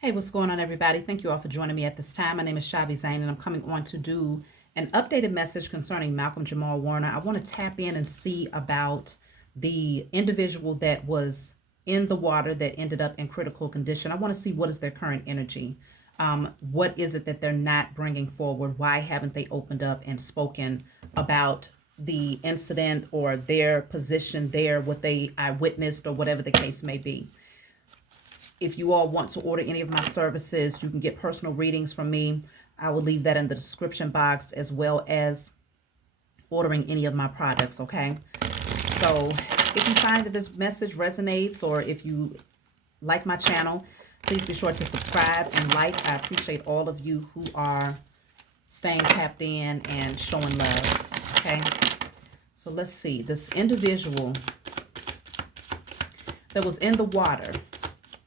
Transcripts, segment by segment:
Hey, what's going on, everybody? Thank you all for joining me at this time. My name is Shavi Zain, and I'm coming on to do an updated message concerning Malcolm Jamal Warner. I want to tap in and see about the individual that was in the water that ended up in critical condition. I want to see what is their current energy. What is it that they're not bringing forward? Why haven't they opened up and spoken about the incident or their position there, what they I witnessed, or whatever the case may be? If you all want to order any of my services, you can get personal readings from me. I will leave that in the description box, as well as ordering any of my products, okay? So if you find that this message resonates, or if you like my channel, please be sure to subscribe and like. I appreciate all of you who are staying tapped in and showing love, okay? So let's see. This individual that was in the water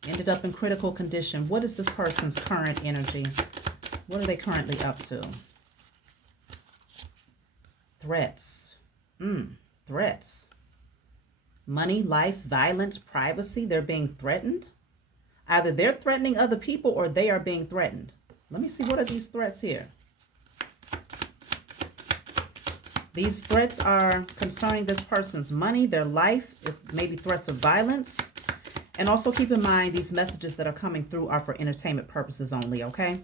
ended up in critical condition. What is this person's current energy? What are they currently up to? Threats. Threats. Money, life, violence, privacy. They're being threatened. Either they're threatening other people or they are being threatened. Let me see, what are these threats here? These threats are concerning this person's money, their life, maybe threats of violence. And also keep in mind, these messages that are coming through are for entertainment purposes only, okay?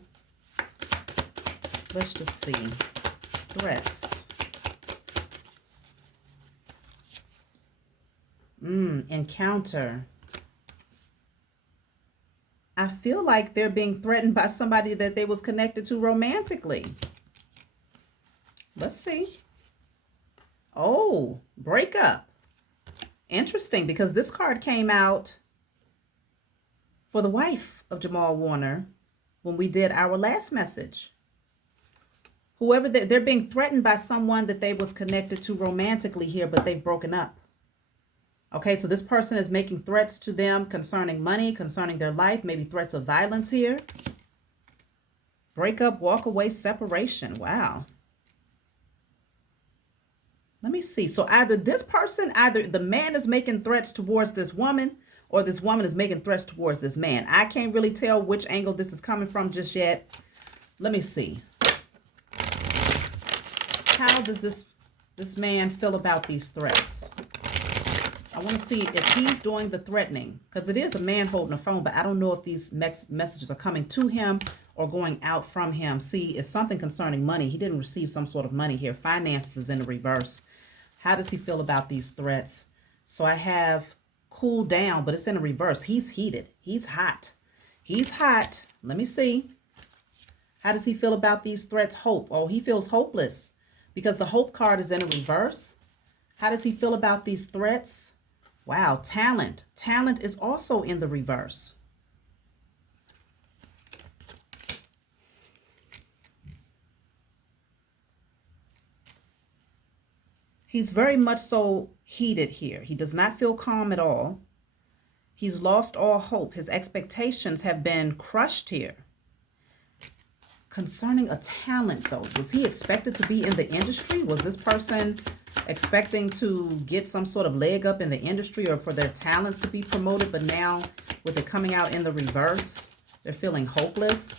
Let's just see. Threats. Encounter. I feel like they're being threatened by somebody that they was connected to romantically. Let's see. Oh, breakup. Interesting, because this card came out for the wife of Jamal Warner when we did our last message. Whoever they're being threatened by someone that they was connected to romantically here, but they've broken up. Okay, so this person is making threats to them concerning money, concerning their life, maybe threats of violence here. Breakup, walk away, separation. Wow. Let me see. So either the man is making threats towards this woman, or this woman is making threats towards this man. I can't really tell which angle this is coming from just yet. Let me see. How does this man feel about these threats? I want to see if he's doing the threatening, because it is a man holding a phone, but I don't know if these messages are coming to him or going out from him. See, it's something concerning money. He didn't receive some sort of money here. Finances is in the reverse. How does he feel about these threats? So I have cool down, but it's in the reverse. He's heated. He's hot. He's hot. Let me see. How does he feel about these threats? Hope. Oh, he feels hopeless because the hope card is in the reverse. How does he feel about these threats? Wow, talent. Talent is also in the reverse. He's very much so heated here. He does not feel calm at all. He's lost all hope. His expectations have been crushed here. Concerning a talent, though, was he expected to be in the industry? Was this person expecting to get some sort of leg up in the industry or for their talents to be promoted? But now, with it coming out in the reverse, they're feeling hopeless.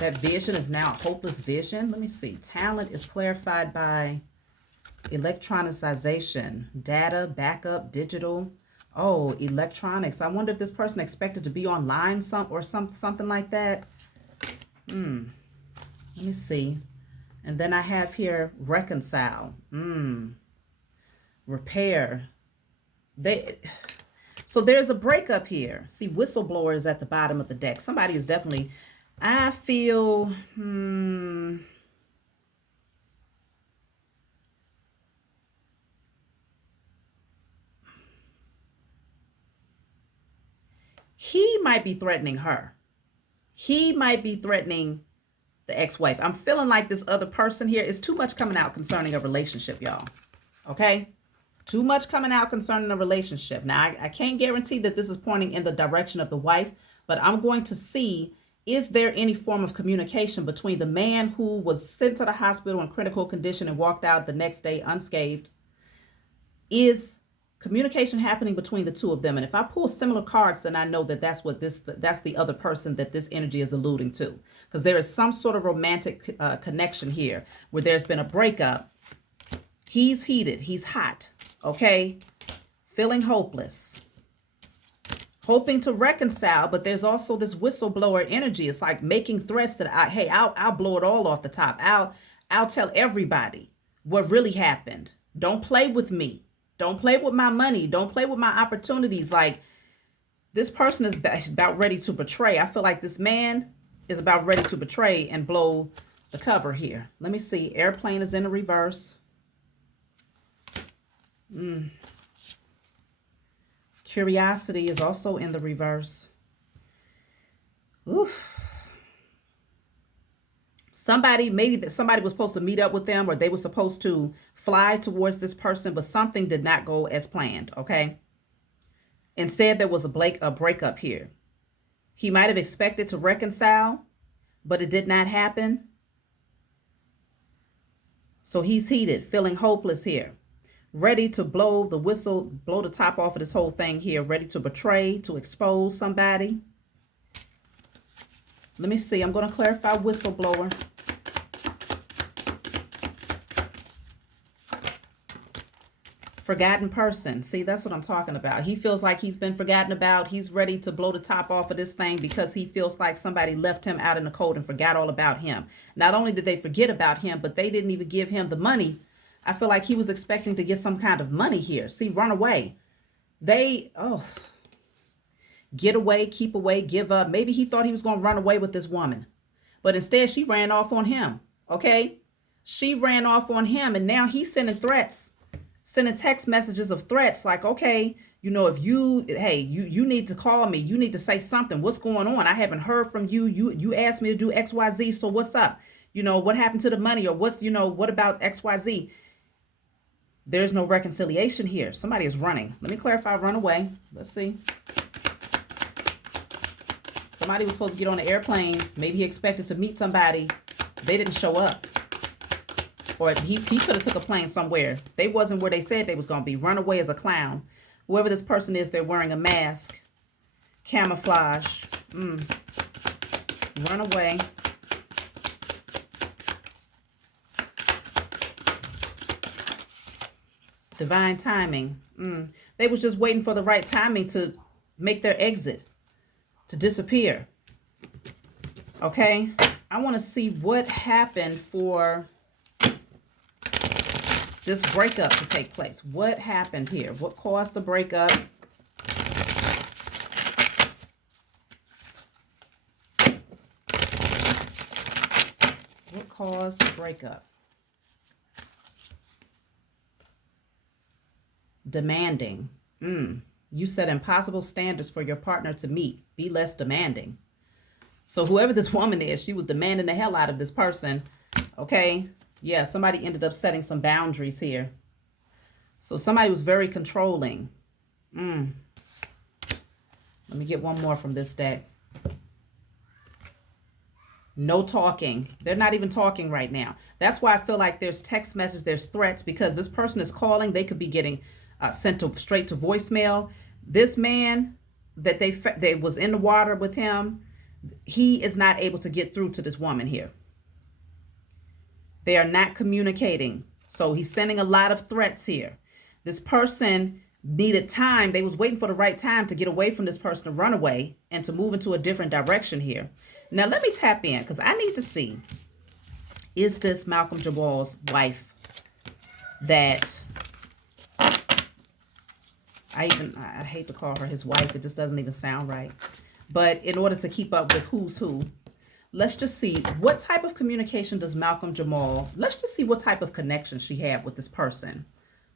That vision is now a hopeless vision. Let me see. Talent is clarified by electronicization, data, backup, digital. Oh, electronics. I wonder if this person expected to be online something like that. Let me see. And then I have here reconcile. Repair. So there's a breakup here. See, whistleblower is at the bottom of the deck. Somebody is definitely, I feel, he might be threatening her. He might be threatening the ex-wife. I'm feeling like this other person here is too much coming out concerning a relationship, y'all. Okay? Too much coming out concerning a relationship. Now, I can't guarantee that this is pointing in the direction of the wife, but I'm going to see, is there any form of communication between the man who was sent to the hospital in critical condition and walked out the next day unscathed? Is Communication happening between the two of them. And if I pull similar cards, then I know that that's the other person that this energy is alluding to. Because there is some sort of romantic connection here where there's been a breakup. He's heated. He's hot. Okay. Feeling hopeless. Hoping to reconcile, but there's also this whistleblower energy. It's like making threats that I'll blow it all off the top. I'll tell everybody what really happened. Don't play with me. Don't play with my money. Don't play with my opportunities. Like, this person is about ready to betray. I feel like this man is about ready to betray and blow the cover here. Let me see. Airplane is in the reverse. Curiosity is also in the reverse. Oof. Maybe somebody was supposed to meet up with them, or they were supposed to fly towards this person, but something did not go as planned, okay? Instead, there was a breakup here. He might have expected to reconcile, but it did not happen. So he's heated, feeling hopeless here. Ready to blow the whistle, blow the top off of this whole thing here. Ready to betray, to expose somebody. Let me see. I'm going to clarify whistleblower. Forgotten person. See, that's what I'm talking about. He feels like he's been forgotten about. He's ready to blow the top off of this thing because he feels like somebody left him out in the cold and forgot all about him. Not only did they forget about him, but they didn't even give him the money. I feel like he was expecting to get some kind of money here. See, run away. Get away, keep away, give up. Maybe he thought he was going to run away with this woman, but instead she ran off on him. Okay. She ran off on him, and now he's sending threats. Sending text messages of threats like, okay, if you need to call me. You need to say something. What's going on? I haven't heard from you. You asked me to do XYZ. So what's up? What happened to the money, or what about XYZ? There's no reconciliation here. Somebody is running. Let me clarify run away. Let's see. Somebody was supposed to get on the airplane. Maybe he expected to meet somebody. They didn't show up. Or he could have took a plane somewhere. They wasn't where they said they was going to be. Run away as a clown. Whoever this person is, they're wearing a mask. Camouflage. Run away. Divine timing. They was just waiting for the right timing to make their exit. To disappear. Okay? I want to see what happened for this breakup to take place. What happened here? What caused the breakup? What caused the breakup? Demanding. You set impossible standards for your partner to meet. Be less demanding. So whoever this woman is, she was demanding the hell out of this person. Okay? Yeah, somebody ended up setting some boundaries here. So somebody was very controlling. Let me get one more from this deck. No talking. They're not even talking right now. That's why I feel like there's text messages, there's threats, because this person is calling. They could be getting sent straight to voicemail. This man that they was in the water with him, he is not able to get through to this woman here. They are not communicating. So he's sending a lot of threats here. This person needed time. They was waiting for the right time to get away from this person, to run away and to move into a different direction here. Now let me tap in, because I need to see, is this Malcolm Jamal's wife that I hate to call her his wife. It just doesn't even sound right. But in order to keep up with who's who, let's just see what type of communication does Malcolm Jamal, let's just see what type of connection she had with this person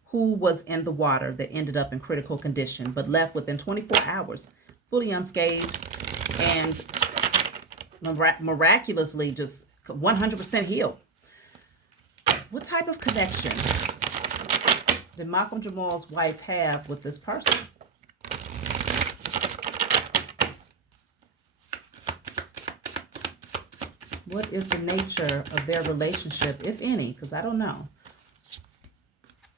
who was in the water that ended up in critical condition, but left within 24 hours, fully unscathed and miraculously just 100% healed. What type of connection did Malcolm Jamal's wife have with this person? What is the nature of their relationship, if any? Because I don't know.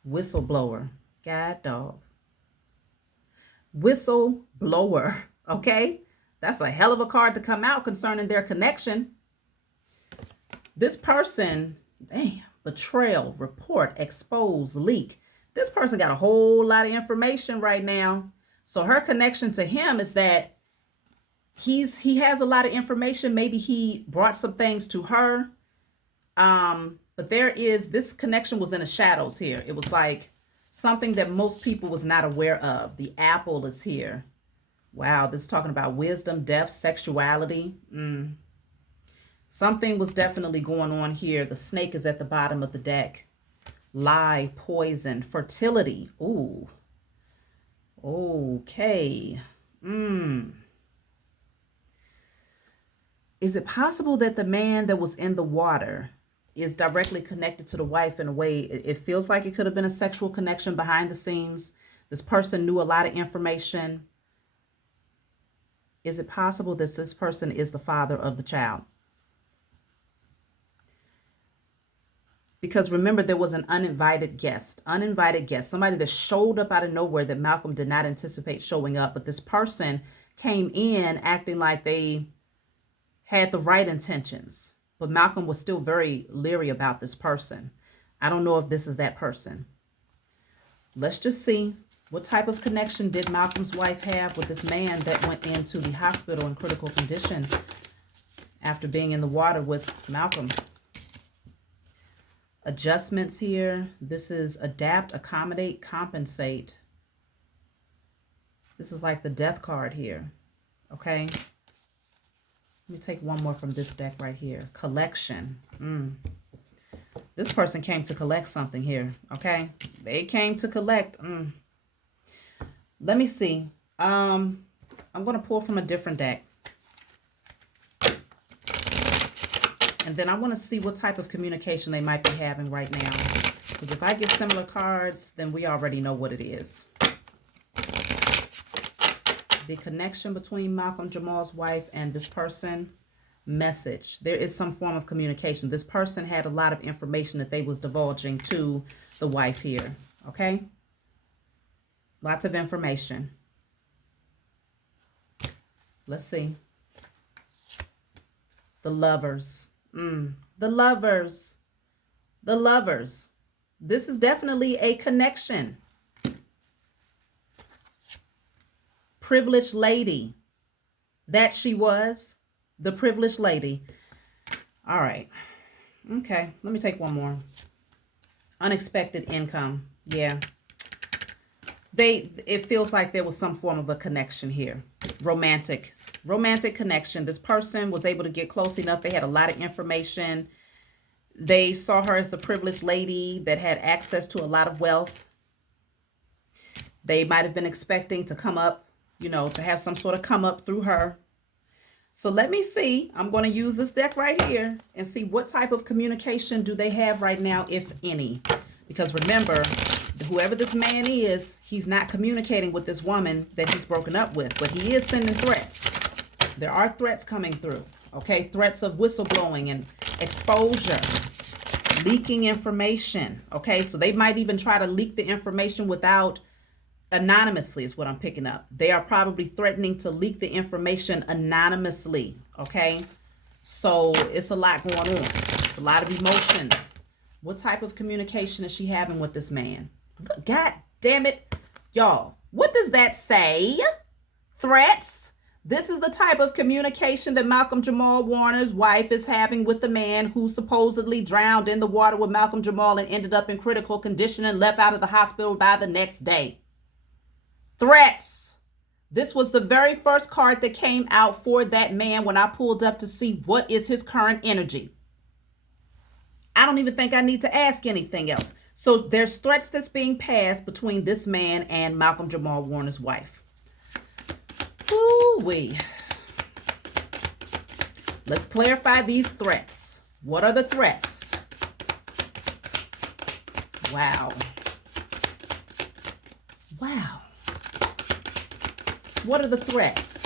Whistleblower. God dog. whistleblower. Okay, that's a hell of a card to come out concerning their connection. This person, damn, betrayal, report, expose, leak. This person got a whole lot of information right now. So her connection to him is that he has a lot of information. Maybe he brought some things to her. But this connection was in the shadows here. It was like something that most people was not aware of. The apple is here. Wow, this is talking about wisdom, death, sexuality. Something was definitely going on here. The snake is at the bottom of the deck. Lie, poison, fertility. Ooh. Okay. Is it possible that the man that was in the water is directly connected to the wife in a way? It feels like it could have been a sexual connection behind the scenes. This person knew a lot of information. Is it possible that this person is the father of the child? Because remember, there was an uninvited guest, somebody that showed up out of nowhere that Malcolm did not anticipate showing up. But this person came in acting like they had the right intentions. But Malcolm was still very leery about this person. I don't know if this is that person. Let's just see. What type of connection did Malcolm's wife have with this man that went into the hospital in critical condition after being in the water with Malcolm? Adjustments here. This is adapt, accommodate, compensate. This is like the death card here. Okay. Let me take one more from this deck right here. Collection. This person came to collect something here. Okay. They came to collect. Let me see. I'm going to pull from a different deck. And then I want to see what type of communication they might be having right now. Because if I get similar cards, then we already know what it is. The connection between Malcolm Jamal's wife and this person. Message. There is some form of communication. This person had a lot of information that they was divulging to the wife here. Okay? Lots of information. Let's see. The lovers. The lovers. The lovers. This is definitely a connection. Privileged lady. That she was. The privileged lady. All right. Okay. Let me take one more. Unexpected income. Yeah. It feels like there was some form of a connection here. Romantic connection. This person was able to get close enough. They had a lot of information. They saw her as the privileged lady that had access to a lot of wealth. They might have been expecting to come up, to have some sort of come up through her. So let me see. I'm going to use this deck right here and see what type of communication do they have right now, if any. Because remember, whoever this man is, he's not communicating with this woman that he's broken up with, but he is sending threats. There are threats coming through, okay? Threats of whistleblowing and exposure, leaking information, okay? So they might even try to leak the information without, anonymously is what I'm picking up. They are probably threatening to leak the information anonymously, okay? So it's a lot going on. It's a lot of emotions. What type of communication is she having with this man? God damn it, y'all. What does that say? Threats? This is the type of communication that Malcolm Jamal Warner's wife is having with the man who supposedly drowned in the water with Malcolm Jamal and ended up in critical condition and left out of the hospital by the next day. Threats. This was the very first card that came out for that man when I pulled up to see what is his current energy. I don't even think I need to ask anything else. So there's threats that's being passed between this man and Malcolm Jamal Warner's wife. Ooh-wee. Let's clarify these threats. What are the threats? Wow. Wow. What are the threats?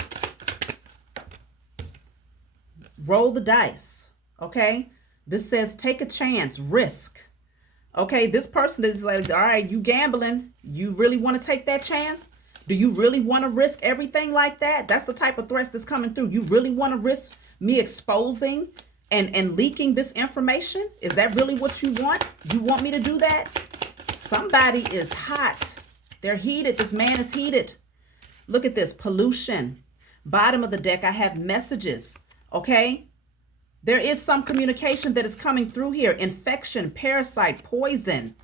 Roll the dice, okay? This says take a chance, risk. Okay, this person is like, all right, you gambling. You really want to take that chance? Do you really want to risk everything like that? That's the type of threats that's coming through. You really want to risk me exposing and leaking this information? Is that really what you want? You want me to do that? Somebody is hot. They're heated. This man is heated. Look at this. Pollution. Bottom of the deck, I have messages. Okay? There is some communication that is coming through here. Infection, parasite, poison.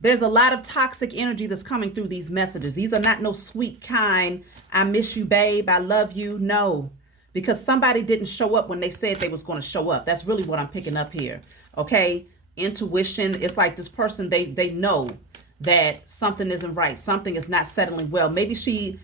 There's a lot of toxic energy that's coming through these messages. These are not no sweet, kind, I miss you, babe, I love you. No, because somebody didn't show up when they said they was going to show up. That's really what I'm picking up here. Okay, intuition. It's like this person, they know that something isn't right. Something is not settling well. Maybe she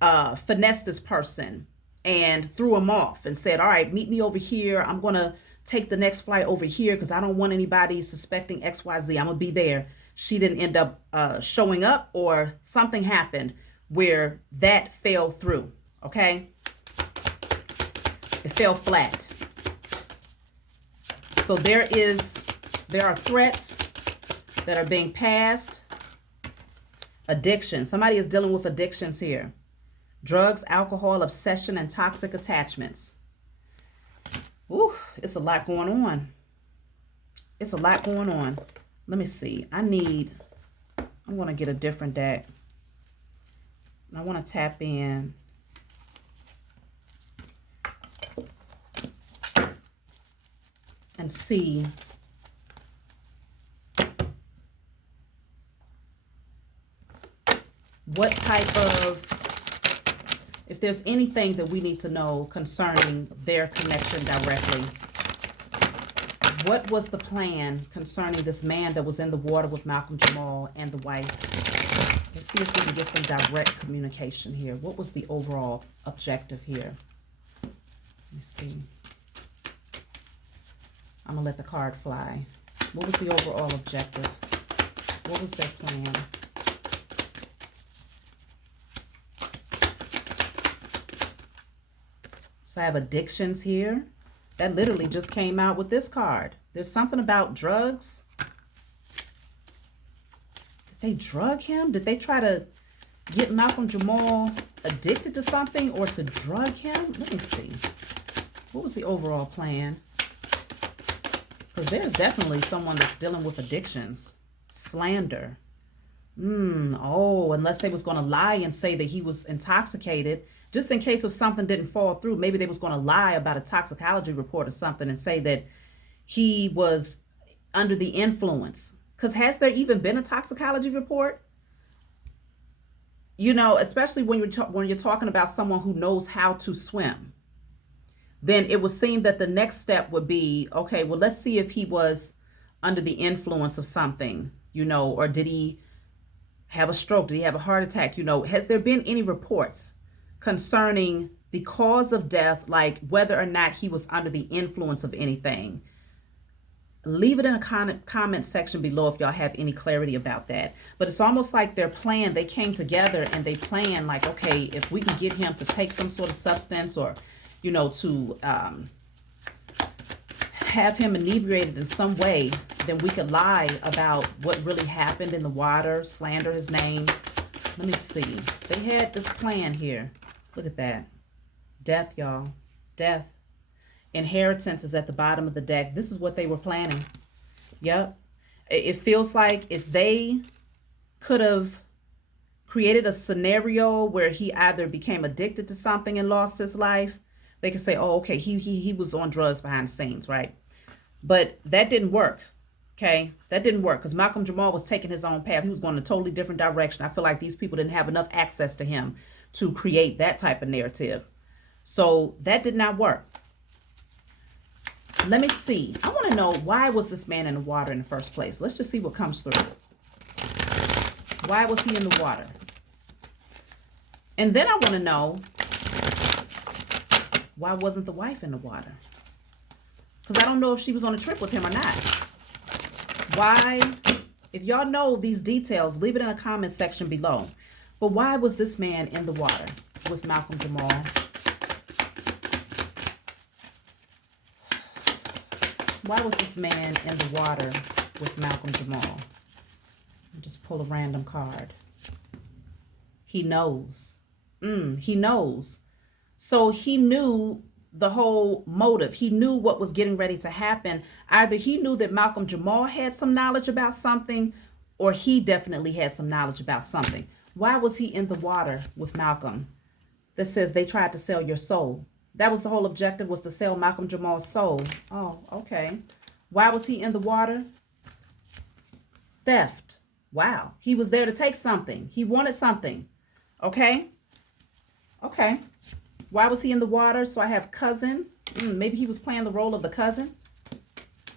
finessed this person and threw him off and said, all right, meet me over here. I'm going to take the next flight over here because I don't want anybody suspecting XYZ. I'm going to be there. She didn't end up showing up, or something happened where that fell through, okay? It fell flat. So there are threats that are being passed. Addiction. Somebody is dealing with addictions here. Drugs, alcohol, obsession, and toxic attachments. Ooh, it's a lot going on. It's a lot going on. Let me see. I'm going to get a different deck. I want to tap in. And see what type of, if there's anything that we need to know concerning their connection directly. What was the plan concerning this man that was in the water with Malcolm Jamal and the wife? Let's see if we can get some direct communication here. What was the overall objective here? Let me see. I'm going to let the card fly. What was the overall objective? What was their plan? So I have addictions here. That literally just came out with this card. There's something about drugs. Did they drug him? Did they try to get Malcolm Jamal addicted to something or to drug him? Let me see. What was the overall plan? Because there's definitely someone that's dealing with addictions. Slander. Oh, unless they was going to lie and say that he was intoxicated, just in case if something didn't fall through. Maybe they was going to lie about a toxicology report or something and say that he was under the influence. Because has there even been a toxicology report? You know, especially when you're talking about someone who knows how to swim, then it would seem that the next step would be, okay, well, let's see if he was under the influence of something, you know, or did he have a stroke? Did he have a heart attack? You know, has there been any reports concerning the cause of death, like whether or not he was under the influence of anything? Leave it in a comment section below if y'all have any clarity about that. But it's almost like their plan, they came together and they planned like, okay, if we can get him to take some sort of substance or, you know, to have him inebriated in some way, then we could lie about what really happened in the water, slander his name. Let me see. They had this plan here. Look at that. Death, y'all. Death. Inheritance is at the bottom of the deck. This is what they were planning. Yep. It feels like if they could have created a scenario where he either became addicted to something and lost his life, they could say, oh, okay, he was on drugs behind the scenes, right? But that didn't work. Okay, that didn't work because Malcolm Jamal was taking his own path. He was going in a totally different direction. I feel like these people didn't have enough access to him to create that type of narrative. So that did not work. Let me see. I want to know, why was this man in the water in the first place? Let's just see what comes through. Why was he in the water? And then I want to know, why wasn't the wife in the water? Because I don't know if she was on a trip with him or not. Why? If y'all know these details, leave it in a comment section below. But why was this man in the water with Malcolm Jamal? Why was this man in the water with Malcolm Jamal? I'll just pull a random card. He knows. He knows. So he knew the whole motive. He knew what was getting ready to happen. Either he knew that Malcolm Jamal had some knowledge about something, or he definitely had some knowledge about something. Why was he in the water with Malcolm? That says they tried to sell your soul. That was the whole objective, was to sell Malcolm Jamal's soul. Oh, okay. Why was he in the water? Theft. Wow. He was there to take something. He wanted something. Okay. Okay. Why was he in the water? So I have cousin. Maybe he was playing the role of the cousin.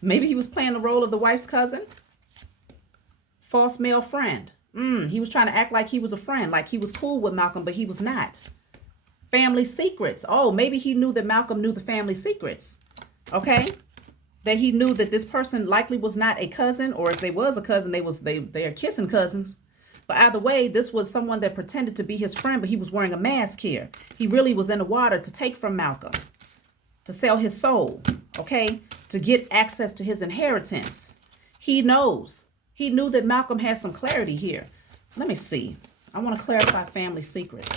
Maybe he was playing the role of the wife's cousin. False male friend. He was trying to act like he was a friend, like he was cool with Malcolm, but he was not. Family secrets. Oh, maybe he knew that Malcolm knew the family secrets. Okay. That he knew that this person likely was not a cousin, or if they was a cousin, they are kissing cousins. But either way, this was someone that pretended to be his friend, but he was wearing a mask here. He really was in the water to take from Malcolm, to sell his soul, okay, to get access to his inheritance. He knows. He knew that Malcolm had some clarity here. Let me see. I want to clarify family secrets.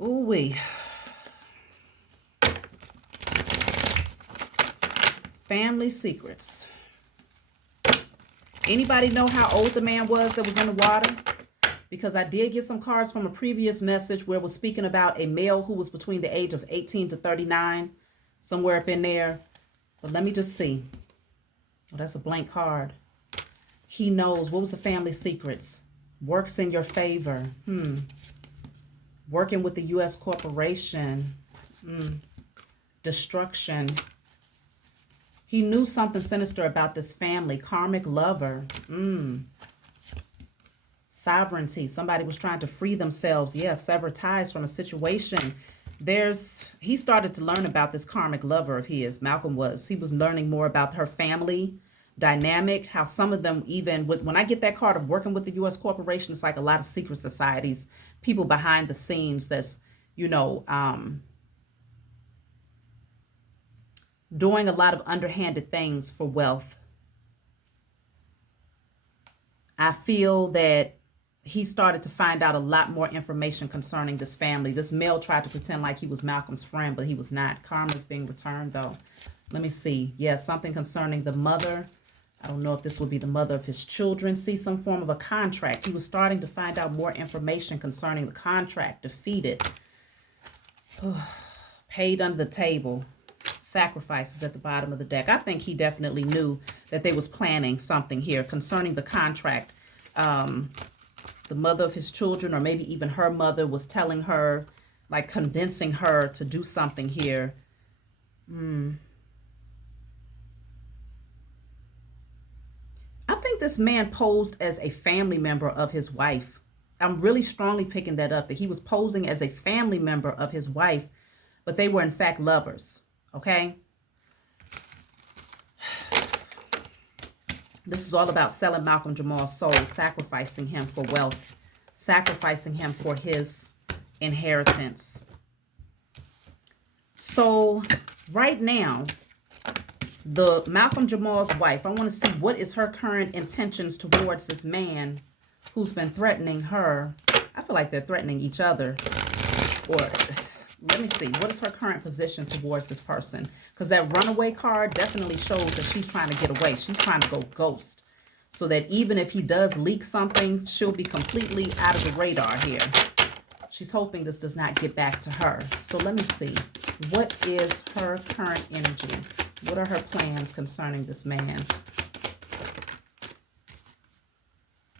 Ooh-wee. Family secrets. Anybody know how old the man was that was in the water? Because I did get some cards from a previous message where it was speaking about a male who was between the age of 18 to 39, somewhere up in there. But let me just see. Oh, that's a blank card. He knows. What was the family secrets? Works in your favor. Working with the U.S. corporation. Destruction. He knew something sinister about this family. Karmic lover. Sovereignty. Somebody was trying to free themselves. Yeah, sever ties from a situation. He started to learn about this karmic lover of his. Malcolm was. He was learning more about her family dynamic. How some of them, even when I get that card of working with the U.S. corporation, it's like a lot of secret societies, people behind the scenes that's, doing a lot of underhanded things for wealth. I feel that he started to find out a lot more information concerning this family. This male tried to pretend like he was Malcolm's friend, but he was not. Karma's being returned, though. Let me see. Yeah, something concerning the mother. I don't know if this would be the mother of his children. See, some form of a contract. He was starting to find out more information concerning the contract. Defeated. Paid under the table. Sacrifices at the bottom of the deck. I think he definitely knew that they was planning something here concerning the contract. The mother of his children, or maybe even her mother, was telling her, like convincing her to do something here. I think this man posed as a family member of his wife. I'm really strongly picking that up, that he was posing as a family member of his wife, but they were in fact lovers. Okay. This is all about selling Malcolm Jamal's soul, sacrificing him for wealth, sacrificing him for his inheritance. So right now, the Malcolm Jamal's wife, I want to see what is her current intentions towards this man who's been threatening her. I feel like they're threatening each other. Or let me see. What is her current position towards this person? Because that runaway card definitely shows that she's trying to get away. She's trying to go ghost. So that even if he does leak something, she'll be completely out of the radar here. She's hoping this does not get back to her. So let me see. What is her current energy? What are her plans concerning this man?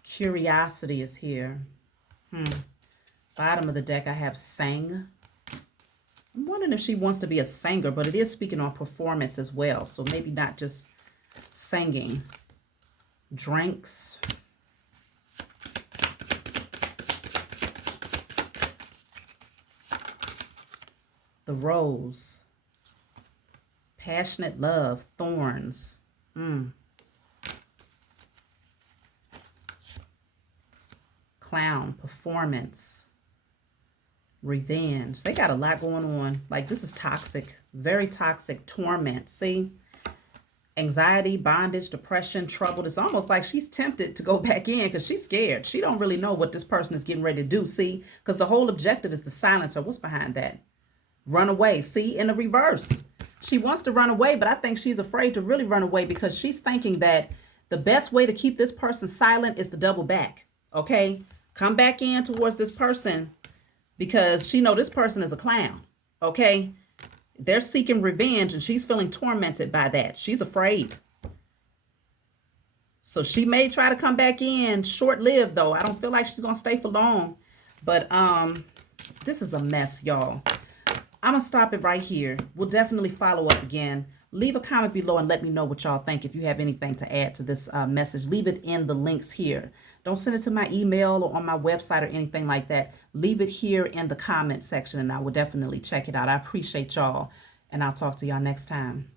Curiosity is here. Bottom of the deck, I have sang. I'm wondering if she wants to be a singer, but it is speaking on performance as well. So maybe not just singing. Drinks. The rose. Passionate love. Thorns. Clown. Performance. Revenge. They got a lot going on. Like, this is toxic. Very toxic. Torment. See? Anxiety, bondage, depression, troubled. It's almost like she's tempted to go back in because she's scared. She don't really know what this person is getting ready to do. See, because the whole objective is to silence her. What's behind that? Run away. See, in the reverse. She wants to run away, but I think she's afraid to really run away because she's thinking that the best way to keep this person silent is to double back. Okay? Come back in towards this person because she know this person is a clown. Okay? They're seeking revenge and she's feeling tormented by that. She's afraid. So she may try to come back in, short-lived though. I don't feel like she's going to stay for long. But this is a mess, y'all. I'm going to stop it right here. We'll definitely follow up again. Leave a comment below and let me know what y'all think. If you have anything to add to this message, leave it in the links here. Don't send it to my email or on my website or anything like that. Leave it here in the comment section and I will definitely check it out. I appreciate y'all and I'll talk to y'all next time.